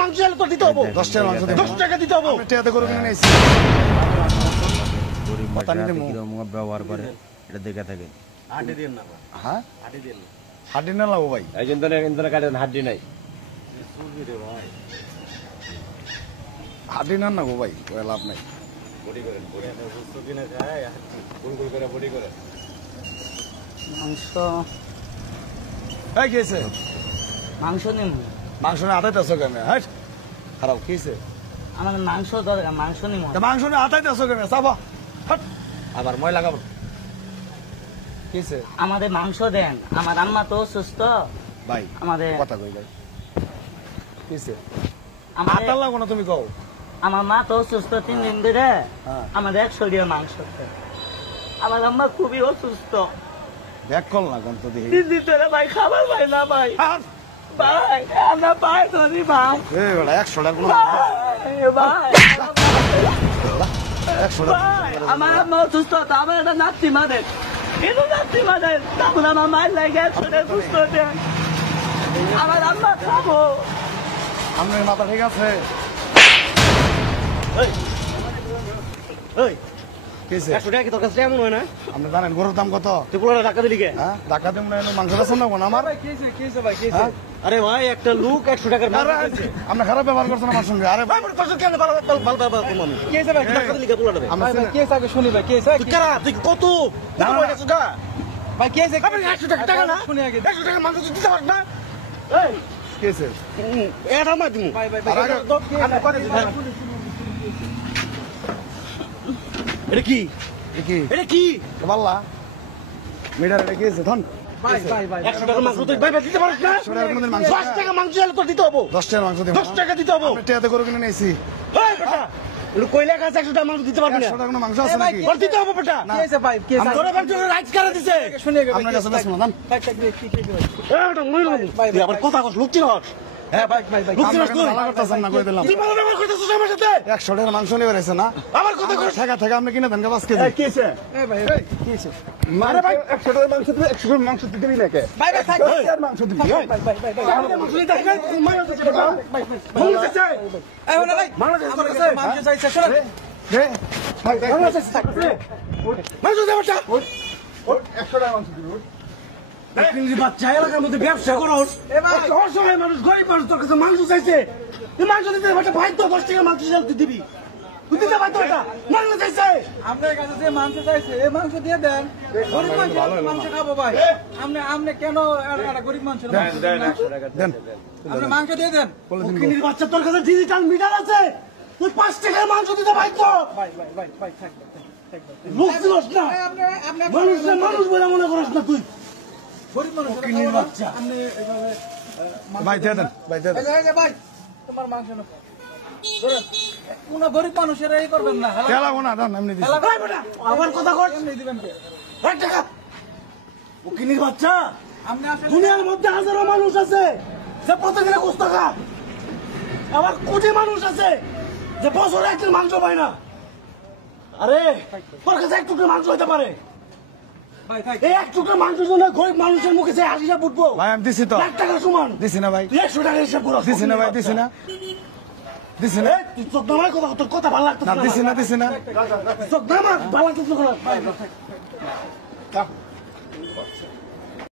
মাংস তো দিতে হবো, 10 টাকা দিতে হবো। ব্যবহার করে এটা দেখে থাকে। হ্যাঁ হাড্ডি না লাগবো ভাই, হাড্ডি নাই, হাড্ডি না লাগবো ভাই, লাভ নাই। মাংস নিম, মাংস না আটাইতেছো কেন? হ্যাঁ খারাপ খেয়েছে আমার মাংস দরকার, মাংস নিম। মাংস না আটাইতেছো কেন? চাপা আবার ময়লা লাগাবো। আমাদের মাংস দেন, আমার আম্মা তো সুস্থ ভাই, আমাদের কথা কই ভাই, তুমি কও। আমার মা তো সুস্থ 3 দিন ধরে, আমাদের 100 টাকা মাংস। আমার আম্মা খুবই অসুস্থ, ব্যাক কল না কোন তো দেখি 3 দিন ধরে ভাই খাবার পাই না ভাই। ভাই আমরা পাই তো নি ভাই, এই বড় 100 টাকা কোন ভাই 100 টাকা। আমার আম্মা অসুস্থ, আমার একটা নাতি মাদের, কিন্তু নাতি মাদের তারপর আমার মায়ের লাগে 100 টাকা সুস্থ দেন। আমার আম্মা খাবো। আপনার মাথা ঠিক আছে? আপনি জানেন গরুর দাম কত? ধাক্কা দিব না, মাংস বেছেন না আমার। আরে ভাই একটা লোক 100 টাকার আপনি খারাপ ব্যবহার করছেন আমার সঙ্গে। আরে ভাই শুনি ভাই কত ভাই কে 100 টাকা না, 100 টাকা মাংস দিতে পারবে না। এটা কি এটা কি পাল্লা মিটার এটা কি ধন 100 টাকা মাংস তুই ভাই দিতে পারিস না। 100 টাকা কোনদিন মাংস, 10 টাকা মাংস এলে তো দিতে হবো, 10 টাকা মাংস দিব, 10 টাকা দিতে হবো। টেয়াতে গরু কিনে নিয়েছি। এই বেটা কই লেখা আছে 100 টাকা মাংস দিতে পারবি না? 100 টাকা কোনো মাংস আছে নাকি? বল দিতে হবে বেটা। কি আছে ভাই, কি আছে? তোরা বাঞ্চুর রাইট করে দিছে। আপনার কাছে বেশ না দান। এটা মইল তুই আবার কথা কস লুকছি হস। হ্যাঁ ভাই আপনি ভালো করতেছেন না, কই দিলাম। তুই ভালো ব্যবহার করতেছিস আমার সাথে। 100 টাকার মাংস নিয়ে বেরিয়েছে না, আমার কথা কস। টাকা থেকে আপনি কিনে দেন কে 5 কেজি। কি আছে এই ভাই কি আছে? মারে ভাই 100 টাকার মাংস দিবি, 100 টাকার মাংস দিবি না কে? ভাই ভাই থাক মাংস দিবি। ভাই মাংস দিতে হবে মাংস দিতে হবে মাংস চাই। এই হলো ভাই আমার কাছে মাংস চাইছে শুন রে ভাই মাংস চাইছে মাংস দে বাচ্চা 100 টাকা মাংস দিবি। এই বাচ্চা এলাকার মধ্যে ব্যবসা করস, অসহায় মানুষ গরিব মানুষ তোর কাছে মাংস চাইছে, তুই মাংস দিতে বাচ্চা ভাই তো 10 টাকা মাংস তুই দিবি, তুই দিতে পারতো এটা মাংস চাইছে। আপনার কাছে যে মাংস চাইছে এই মাংস দিয়ে দেন, গরিব মানুষ মাংস খাবো ভাই। আপনি কেন একটা গরিব মানুষ দেন আপনি মাংস দিয়ে দেন। কিনির বাচ্চা তোর কাছে ডিজিটাল মিটার আছে, তুই 5 টাকার মাংস দিতে পারতো। ভাই ভাই ভাই ভাই থাক লোক ছিলস না, আপনি মানুষ বলে মনে করিস না তুই গরিব মানুষ কিনির বাচ্চা। আপনি এভাবে ভাই দিয়ে দেন, ভাই দিয়ে দেন। এই যে ভাই তোমার মাংস না কোন গরিব মানুষের এই করবেন না। খেলাবো না, দান এমনি দিছি। ভাই বেটা আমার কথা কর, এমনি দিবেন কে? 1 টাকা ও কিনির বাচ্চা। আপনি আসলে দুনিয়ার মধ্যে হাজারো মানুষ আছে যে প্রতিদিনে গোস্ত খায়, আবার কোটি মানুষ আছে যে বছরে একদিন মাংস পায় না। আরে তোর কাছে 1 টুকরো মাংস হইতে পারে, ভাই থাক এই 1 টুকরো মাংসের জন্য গরিব মানুষের মুখে যে হাসিটা ফুটবো ভাই আমি দিছি তো, 1 টাকা সমান। দিছি না ভাই, তুই 100 টাকা হিসাব করো। দিছি না ভাই, দিছি না, দিছি না, তুই চোখ নামার কথা, তোর কথা ভালো লাগতো না, দিছি না, দিছি না। চোখ নামার ভালো লাগতো।